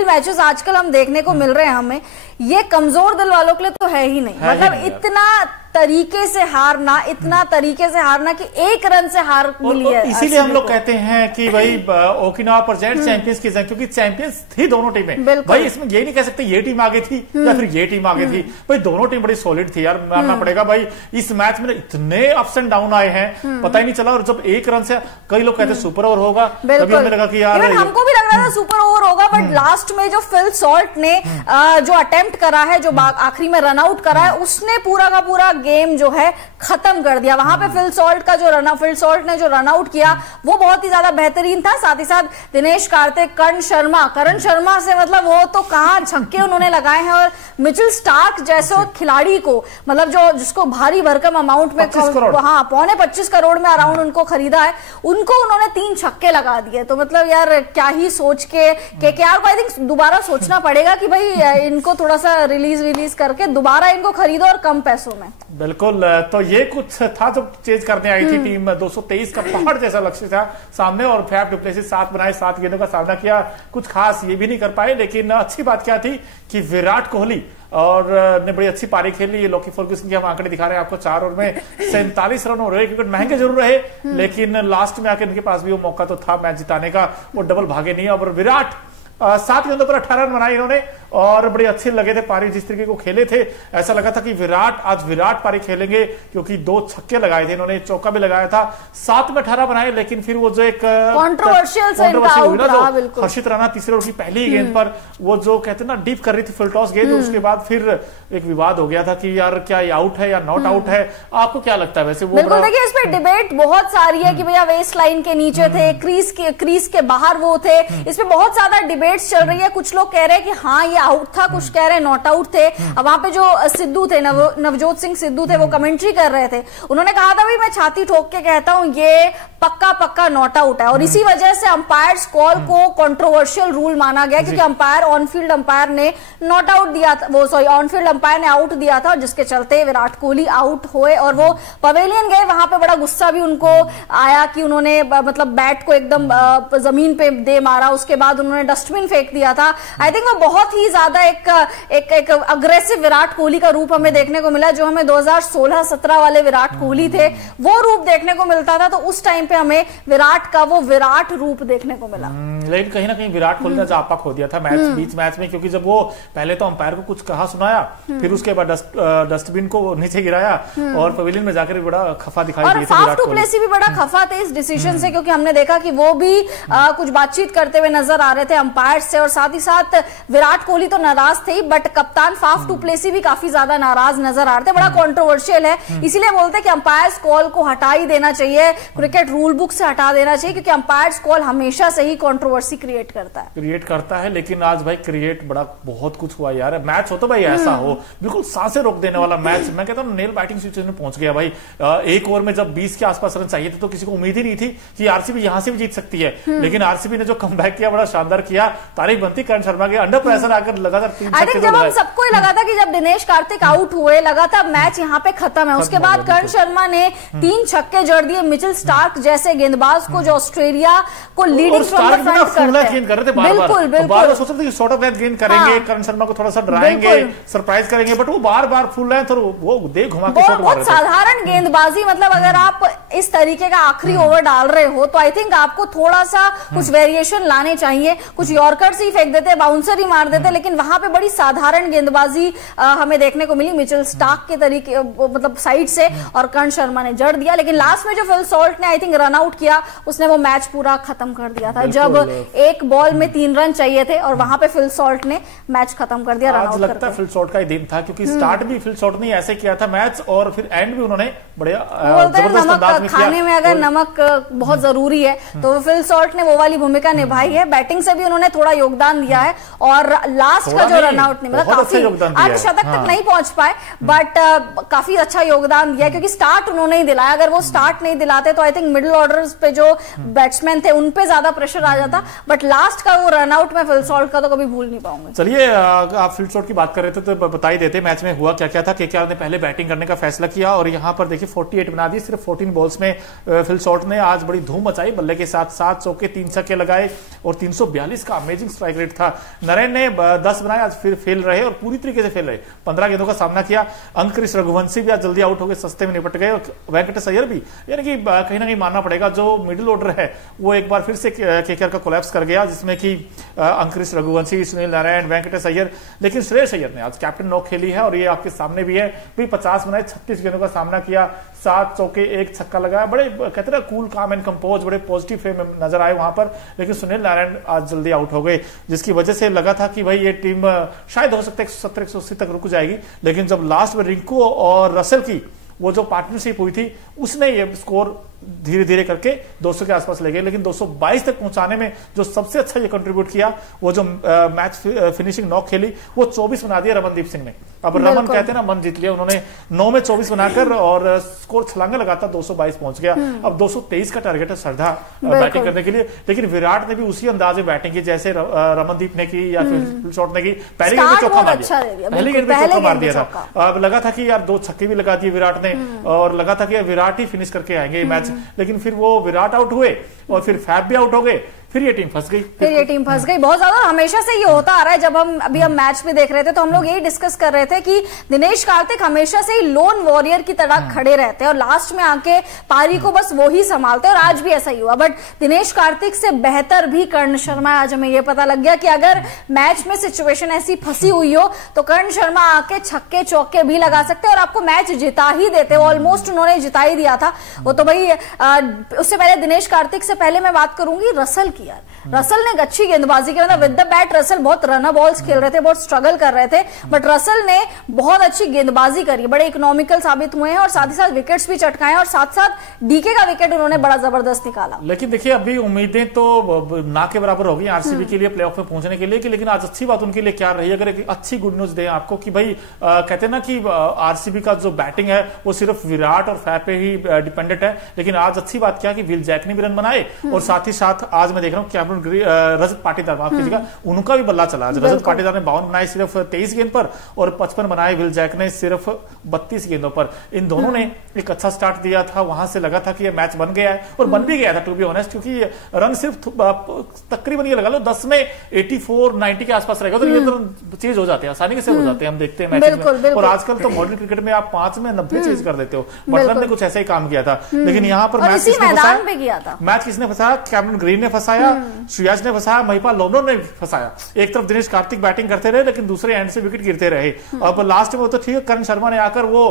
IPL matches आजकल हम देखने को मिल रहे हैं हमें, ये कमजोर दिल वालों के लिए तो है ही नहीं। मतलब इतना तरीके से हारना, इतना तरीके से हारना कि एक रन से हार मिली है। इसीलिए हम लोग कहते हैं कि भाई ओकिनावा प्रेजेंट चैंपियंस की, क्योंकि चैंपियंस थी दोनों टीमें। भाई इसमें ये नहीं कह सकते ये टीम आगे थी या फिर ये टीम आगे थी, भाई दोनों टीम बड़ी सॉलिड थी यार, मानना पड़ेगा। भाई इस मैच में इतने अप्स एंड डाउन आए हैं, पता ही नहीं चला। और जब एक रन से, कई लोग कहते सुपर ओवर होगा, तभी हमें लगा कि यार हमको भी लग रहा था सुपर ओवर होगा, बट लास्ट में जो फिल सॉल्ट ने जो अटेम्प्ट करा है, जो आखिरी में रन आउट करा है, उसने पूरा का पूरा गेम जो है खत्म कर दिया। वहां पे फिल सॉल्ट ने जो रन आउट किया वो बहुत ही ज्यादा बेहतरीन था। साथ ही साथ दिनेश कार्तिक, करण शर्मा से मतलब वो तो कहां छक्के उन्होंने लगाए हैं। और मिचेल स्टार्क जैसे खिलाड़ी को, मतलब जो जिसको भारी भरकम अमाउंट में, हाँ 25 करोड़ में अराउंड उनको खरीदा है, उनको उन्होंने 3 छक्के लगा दिए। तो मतलब यार क्या ही सोच के केकेआर को आई थिंक दोबारा सोचना पड़ेगा कि भाई इनको थोड़ा सा रिलीज करके दोबारा इनको खरीदो और कम पैसों में। बिल्कुल, तो ये कुछ था जो चेज करने आई थी टीम। 223 का पहाड़ जैसा लक्ष्य था सामने, और फैफ डु प्लेसिस 7 बनाए, 7 गेंदों का सामना किया। कुछ खास ये भी नहीं कर पाए, लेकिन अच्छी बात क्या थी कि विराट कोहली और ने बड़ी अच्छी पारी खेली। लॉकी फर्ग्यूसन के हम आंकड़े दिखा रहे हैं आपको, 4 ओवर में 47 रन हो रहे। क्रिकेट महंगे जरूर रहे, लेकिन लास्ट में आकर इनके पास भी वो मौका तो था मैच जिताने का, वो डबल भागे नहीं। और विराट 7 गेंदों पर 18 रन बनाए इन्होंने, और बड़े अच्छे लगे थे पारी जिस तरीके को खेले थे। ऐसा लगा था कि आज विराट पारी खेलेंगे, क्योंकि 2 छक्के लगाए थे इन्होंने, चौका भी लगाया था। 7 में 18 बनाए, लेकिन फिर वो जो एक कंट्रोवर्शियल हर्षित राणा तीसरे ओवर की पहली गेंद पर वो जो कहते ना डीप कर रही थी फुल टॉस गेंद, उसके बाद फिर एक विवाद हो गया था कि यार क्या ये आउट है या नॉट आउट है। आपको क्या लगता है वैसे? वो बिल्कुल देखिए, इस पे डिबेट बहुत सारी है कि भैया वेस्ट लाइन के नीचे थे, क्रीज के बाहर वो थे। इसमें बहुत ज्यादा डिबेट चल रही है। कुछ लोग कह रहे हैं कि हाँ ये आउट था, कुछ कह रहे हैं नॉट आउट थे। अब वहां पे जो सिद्धू थे, नवजोत सिंह सिद्धू थे, वो कमेंट्री कर रहे थे। उन्होंने कहा था भाई मैं छाती ठोक के कहता हूं ये पक्का नॉट आउट है। और इसी वजह से अंपायर्स कॉल को कंट्रोवर्शियल रूल माना गया, क्योंकि अंपायर ऑनफील्ड अंपायर ने नॉट आउट दिया था, वो सॉरी ऑनफील्ड अंपायर ने आउट दिया था, जिसके चलते विराट कोहली आउट हुए। और वो पवेलियन गए, वहां पे बड़ा गुस्सा भी उनको आया कि उन्होंने मतलब बैट को एकदम जमीन पे दे मारा। उसके बाद उन्होंने डस्टबिन फेंक दिया था। आई थिंक वो बहुत ही ज्यादा एक अग्रेसिव विराट कोहली का रूप हमें देखने को मिला, जो हमें 2016-17 वाले विराट कोहली थे वो रूप देखने को मिलता था। तो उस टाइम पे हमें विराट का वो विराट रूप देखने को मिला। लेकिन कहीं ना कहीं विराट कोहली ने जापा खो दिया था बीच मैच में, क्योंकि जब वो पहले तो अंपायर को कुछ कहा सुनाया, फिर उसके बाद डस्टबिन को नीचे गिराया और पवेलियन में जाकर बड़ा खफा दिखाई दिया। फाफ डु प्लेसिस भी बड़ा खफा थे इस डिसीजन से, क्योंकि हमने देखा कि वो भी कुछ बातचीत करते हुए नजर आ रहे थे अंपायर से। और साथ ही साथ विराट कोहली तो नाराज थे, बट कप्तान फाफ डु प्लेसिस भी काफी ज्यादा नाराज नजर आ रहे थे। बड़ा कंट्रोवर्शियल है, इसीलिए बोलते हैं कि अंपायर्स कॉल को हटा ही देना चाहिए, क्रिकेट रूल बुक से हटा देना चाहिए, क्योंकि अंपायर्स कॉल हमेशा से ही कंट्रोवर्सी क्रिएट करता है। लेकिन आज भाई क्रिएट बड़ा बहुत कुछ हुआ यार। मैच हो तो भाई ऐसा हो, बिल्कुल सांसें रोक देने वाला मैच। मैं कहता हूँ नेल बाइटिंग सिचुएशन में पहुंच गया भाई। एक ओवर में जब 20 के आसपास रन चाहिए थे, तो किसी को उम्मीद ही नहीं थी कि आरसीबी यहां से भी जीत सकती है। लेकिन आरसीबी ने जो कमबैक किया बड़ा शानदार किया। तारीफ बनती करण शर्मा के, अंडर प्रेशर आकर लगातार 3 छक्के। जब हम सबको लगा था कि जब दिनेश कार्तिक आउट हुए, लगा था मैच यहाँ पे खत्म है। उसके बाद करण शर्मा ने 3 छक्के जड़ दिए मिचेल स्टार्क जैसे गेंदबाज को, जो ऑस्ट्रेलिया को लीडिंग फ्रॉम द फ्रंट कर रहे थे। बार-बार सोच रहे थे शॉर्ट ऑफ लेंथ गेंद करेंगे, करण शर्मा को थोड़ा सा डराएंगे, सरप्राइज करेंगे, बट वो बार-बार फुल लेंथ और वो दे घुमा के शॉट मार रहे थे। साधारण गेंदबाजी, मतलब अगर आप इस तरीके का आखिरी ओवर डाल रहे हो तो आई थिंक आपको थोड़ा सा कुछ वेरिएशन लाने चाहिए। कुछ यॉर्कर्स ही फेंक देते, बाउंसर ही मार देते, लेकिन वहां पे बड़ी साधारण गेंदबाजी हमें देखने को मिली मिचेल स्टार्क के तरीके, मतलब साइड से, और करण शर्मा ने जड़ दिया। लेकिन लास्ट में जो फिल सॉल्ट ने आई थिंक रन आउट किया, उसने वो मैच पूरा खत्म कर दिया था। जब एक बॉल में 3 रन चाहिए थे और वहां पे फिल सॉल्ट ने मैच खत्म कर दिया। आज लगता है फिल सॉल्ट का ही दिन था, क्योंकि स्टार्ट भी फिल सॉल्ट ने ऐसे किया था मैच, और फिर एंड भी उन्होंने बड़े जबरदस्त अंदाज में किया। खाने में अगर नमक बहुत जरूरी है तो फिल सॉल्ट ने वो वाली भूमिका निभाई है। बैटिंग से भी उन्होंने थोड़ा योगदान दिया है, और लास्ट का जो रनआउट नहीं, मतलब काफी अर्धशतक तक नहीं पहुंच पाए, बट काफी अच्छा योगदान दिया, क्योंकि स्टार्ट उन्होंने ही दिलाया। अगर वो स्टार्ट नहीं दिलाते तो आई थिंक मिडिल ऑर्डर्स पे जो बैट्समैन थे उन पे ज्यादा प्रेशर आ जाता, बट लास्ट का वो रनआउट में फिल सॉल्ट का तो कभी भूल नहीं पाऊंगा। चलिए, आप फिल सॉल्ट की बात कर रहे थे तो बता ही देते मैच में हुआ क्या क्या था। केकेआर ने पहले बैटिंग करने का फैसला किया और यहाँ पर देखिए 48 बना दिए सिर्फ 14 बॉल्स बॉल्स में फिल सॉल्ट ने आज बड़ी धूम मचाई, बल्ले के साथ 7 चौके 3 छक्के लगाए और 342 का अमेजिंग स्ट्राइक रेट था। नरेन ने 10 बनाए, आज फिर फेल रहे और पूरी तरीके से फेल रहे, 15 गेंदों का सामना किया। अंकुरिश रघुवंशी भी आज जल्दी आउट हो गए, सस्ते में निपट गए। और वेंकटेश अय्यर भी, यानी कि कहीं ना कहीं मानना पड़ेगा जो मिडिल ऑर्डर है वो एक बार फिर से केकेआर का कोलैप्स कर गया, जिसमें कि अंकुरिश रघुवंशी, सुनील नारायण, वेंकटेश अय्यर, लेकिन श्रेयस अय्यर ने आज कैप्टन नॉक खेली है और ये आपके सामने भी है। भी 50 बनाए, 36 गेंदों का सामना किया, 7 चौके 1 छक्का लगाया। बड़े कहते हैं कूल काम एंड कंपोज, बड़े पॉजिटिव फ्रेम में नजर आए वहां पर। लेकिन सुनील नारायण आज जल्दी आउट हो गए, जिसकी वजह से लगा था कि भाई ये टीम शायद हो सकता है 170-180 तक रुक जाएगी। लेकिन जब लास्ट में रिंकू और रसेल की वो जो पार्टनरशिप हुई थी, उसने ये स्कोर धीरे धीरे करके 200 के आसपास ले गए। लेकिन 222 तक पहुंचाने में जो सबसे अच्छा ये कंट्रीब्यूट किया, वो जो मैच फिनिशिंग नॉक खेली, वो 24 बना दिया रमनदीप सिंह ने। अब रमन कहते हैं ना, मन जीत लिया उन्होंने, 9 में 24 बनाकर और स्कोर छलांगा लगाता 222 पहुंच गया। अब 223 का टारगेट है श्रद्धा बैटिंग करने के लिए। लेकिन विराट ने भी उसी अंदाज में बैटिंग की जैसे रमनदीप ने की या फिर शॉट ने की। पहली गेंद में चौका मार दिया, पहली गेंद में चौका मार दिया था। अब लगा था कि यार 2 छक्के भी लगा दिए विराट ने और लगा था कि विराट ही फिनिश करके आएंगे मैच। लेकिन फिर वो विराट आउट हुए और फिर फैब भी आउट हो गए, फिर ये टीम फंस गई। बहुत ज्यादा हमेशा से ये होता आ रहा है। जब हम मैच में देख रहे थे तो हम लोग यही डिस्कस कर रहे थे कि दिनेश कार्तिक हमेशा से ही लोन वॉरियर की तरह खड़े रहते हैं और लास्ट में आके पारी को बस वो ही संभालते हैं और आज भी ऐसा ही हुआ। बट दिनेश कार्तिक से बेहतर भी कर्ण शर्मा, आज हमें ये पता लग गया कि अगर मैच में सिचुएशन ऐसी फंसी हुई हो तो कर्ण शर्मा आके छक्के चौके भी लगा सकते हैं और आपको मैच जिता ही देते। ऑलमोस्ट उन्होंने जिता ही दिया था वो तो भाई। उससे पहले दिनेश कार्तिक से पहले मैं बात करूंगी रसल यार, रसल ने अच्छी गेंदबाजी की, मतलब विद द बैट रसल बहुत रनर बॉल्स खेल रहे थे, बहुत स्ट्रगल कर रहे थे, बट रसल ने बहुत अच्छी गेंदबाजी करी, बड़े इकोनॉमिकल साबित हुए हैं और साथ ही साथ विकेट्स भी चटकाए और साथ साथ डीके का विकेट उन्होंने बड़ा जबरदस्त निकाला। लेकिन देखिए अभी उम्मीदें तो ना के बराबर होगी आरसीबी के लिए प्लेऑफ में पहुंचने के लिए, लेकिन आज अच्छी बात उनके लिए क्या रही, अगर एक अच्छी गुड न्यूज दे आपको कि भाई कहते हैं ना कि आरसीबी का जो बैटिंग है वो सिर्फ विराट और फैब पे ही डिपेंडेंट है। लेकिन आज अच्छी बात क्या कि विल जैक ने भी रन बनाए और साथ ही साथ आज मैं देख रहा हूँ रजत पाटीदार, माफ कीजिएगा, उनका भी बल्ला चला। रजत पाटीदार ने 52 बनाए सिर्फ 23 गेंद पर और 55 बनाए विल जैक ने सिर्फ 32 गेंदों पर। इन दोनों ने एक अच्छा स्टार्ट दिया था, वहां से लगा था कि ये मैच बन गया है और बन भी गया था टू बी ऑनेस्ट, क्योंकि रन सिर्फ तकरीबन ये लगा लो 10 में 84-90 के आसपास रहेगा तो ये तो चेज हो जाते हैं, आसानी से हो जाते हैं, हम देखते हैं मैच में। और आजकल तो मॉडर्न क्रिकेट में आप 5 में 90 चेज कर देते हो। बटलर ने कुछ ऐसा ही काम किया था। लेकिन यहाँ पर मैच किसने फंसाया? कैमरन ग्रीन ने फंसाया, श्रेयस ने फंसाया, महिपाल लोमरो ने फंसाया। एक तरफ दिनेश कार्तिक बैटिंग करते रहे लेकिन दूसरे एंड से विकेट गिरते रहे। अब लास्ट में तो ठीक है, कर्ण शर्मा ने आकर वो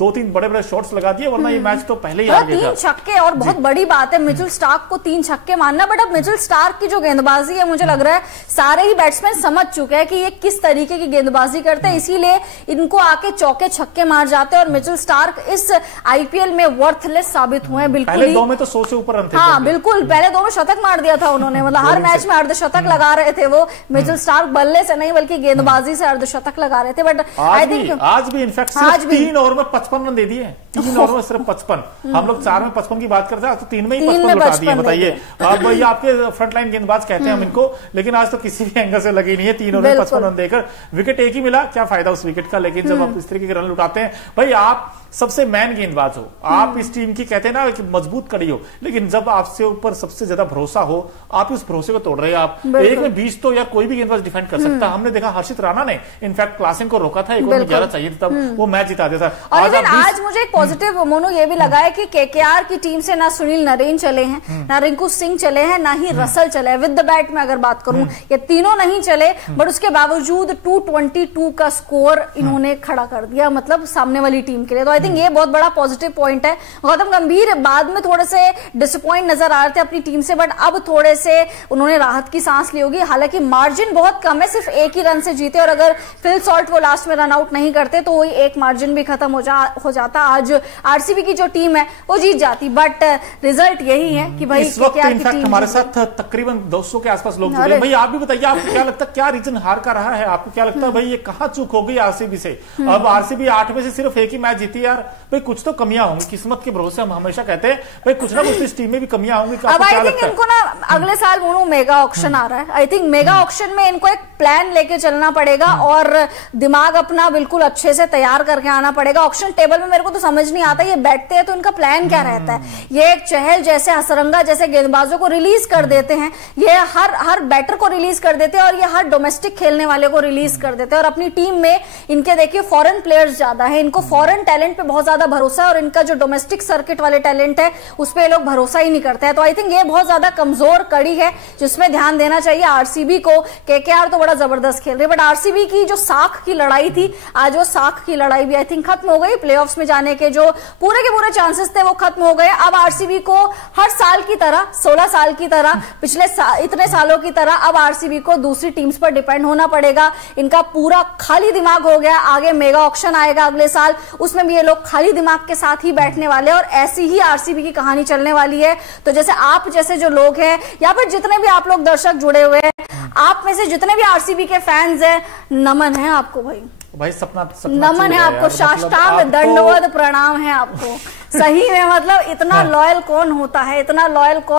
2-3 बड़े-बड़े शॉट्स लगा दिए, वरना ये मैच तो पहले ही आ गया था। 3 छक्के और बहुत बड़ी बात है मिचेल स्टार्क को 3 छक्के मारना। बट अब मिचेल स्टार्क की जो गेंदबाजी है, मुझे लग रहा है सारे ही बैट्समैन समझ चुके हैं कि ये किस तरीके की गेंदबाजी करते हैं, इसीलिए इनको आके चौके छक्के मार जाते हैं और मिचेल स्टार्क इस आईपीएल में वर्थलेस साबित हुए हैं। बिल्कुल पहले 2 में तो 100 से ऊपर रन थे। हाँ बिल्कुल, पहले 2 में शतक मार दिया था उन्होंने, मतलब हर मैच में अर्धशतक लगा रहे थे वो। मिचेल स्टार्क बल्ले से नहीं बल्कि गेंदबाजी से अर्धशतक लगा रहे थे। बट आई थिंक आज भी इनफैक्ट सिर्फ 3 ओवर में 55 रन दे दिए, 3 ओवर में सिर्फ 55। हम लोग 4 में 55 की बात करते हैं, तो 3 में ही 55 लौटा दिए। बताइए अब ये आपके फ्रंटलाइन गेंदबाज कहते हैं हम इनको, लेकिन आज तो किसी भी एंगल से लगी नहीं है। 3 ओवर में 55 रन देकर विकेट एक ही मिला, क्या फायदा उस विकेट का। लेकिन जब आप इस तरीके के रन लुटाते हैं, भाई आप सबसे मैन गेंदबाज हो, आप इस टीम की कहते हैं ना कि मजबूत कड़ी हो, लेकिन जब आपसे ऊपर सबसे ज्यादा भरोसा हो, आप उस भरोसे को तोड़ रहे हैं। आप 1 में 20 तो या कोई भी गेंदबाज डिफेंड कर सकता। हमने देखा हर्षित राणा ने इनफैक्ट क्लासिंग को रोका था, 1 ओवर में 11 चाहिए था, तब वो मैच जिता दिया था। आज मुझे एक पॉजिटिव मोनो ये भी लगा है कि केकेआर की टीम से ना सुनील नरेन चले हैं, ना रिंकू सिंह चले हैं, ना ही रसल चले हैं। विद द बैट में अगर बात करूं, ये तीनों नहीं चले, बट उसके बावजूद 222 का स्कोर इन्होंने खड़ा कर दिया, मतलब सामने वाली टीम के लिए। तो आई थिंक ये बहुत बड़ा पॉजिटिव पॉइंट है। गौतम गंभीर बाद में थोड़े से डिसअपॉइंट नजर आ रहे थे अपनी टीम से, बट अब थोड़े से उन्होंने राहत की सांस ली होगी। हालांकि मार्जिन बहुत कम है, सिर्फ 1 ही रन से जीते और अगर फिल सॉल्ट वो लास्ट में रन आउट नहीं करते तो वही एक मार्जिन भी खत्म हो जाता। आज आरसीबी की जो टीम है वो जीत जाती, बट रिजल्ट यही है कि भाई इस वक्त इनफैक्ट हमारे साथ तकरीबन 200 के आसपास लोग जुड़े। भाई आप भी बताइए, आपको क्या लगता है क्या रीजन हार का रहा है? आपको क्या लगता है भाई ये कहां चूक हो गई आरसीबी से? अब आरसीबी 8 में से सिर्फ 1 ही मैच जीती है यार भाई कुछ तो कमियां होंगी, किस्मत के भरोसे हम हमेशा कहते हैं भाई कुछ ना कुछ इस टीम में भी कमियां होंगी। अब आई थिंक इनको ना अगले साल मेगा ऑक्शन आ रहा है, आई थिंक मेगा ऑक्शन में इनको एक प्लान लेके चलना पड़ेगा और दिमाग अपना बिल्कुल अच्छे से तैयार करके आना पड़ेगा। ऑक्शन टेबल में मेरे को तो समझ नहीं आता, ये बैठते हैं तो इनका प्लान क्या रहता है। ये एक चहल जैसे, हसरंगा जैसे गेंदबाजों को रिलीज कर देते हैं, ये हर बैटर को रिलीज कर देते हैं और ये हर डोमेस्टिक खेलने वाले को रिलीज कर देते हैं। और अपनी टीम में इनके देखिए फॉरेन प्लेयर्स ज्यादा है, इनको फॉरेन टैलेंट पे बहुत ज्यादा भरोसा है और इनका जो डोमेस्टिक सर्किट वाले टैलेंट है उस पर लोग भरोसा ही नहीं करते हैं। तो आई थिंक ये बहुत ज्यादा कमजोर कड़ी है जिसमें ध्यान देना चाहिए आरसीबी को। केकेआर तो बड़ा जबरदस्त खेल रही है, बट आरसीबी की जो साख की लड़ाई थी, आज वो साख की लड़ाई भी आई थिंक खत्म हो गई। प्लेऑफ्स में जाने के जो पूरे के पूरे चांसेस थे वो खत्म हो गए। अब आरसीबी को हर साल की तरह, 16 साल की तरह, पिछले इतने सालों की तरह अब आरसीबी को दूसरी टीम्स पर डिपेंड होना पड़ेगा। इनका पूरा खाली दिमाग हो गया। आगे मेगा ऑक्शन आएगा अगले साल, उसमें भी ये लोग खाली दिमाग के साथ ही बैठने वाले हैं और ऐसी ही आरसीबी की कहानी चलने वाली है। तो जैसे आप जैसे जो लोग हैं या फिर जितने भी आप लोग दर्शक जुड़े हुए हैं, आप में से जितने भी आरसीबी के फैंस हैं, नमन है आपको भाई सपना नमन है आपको, साष्टांग दंडवत प्रणाम है आपको। सही में मतलब इतना लॉयल कौन होता है, इतना लॉयल कौन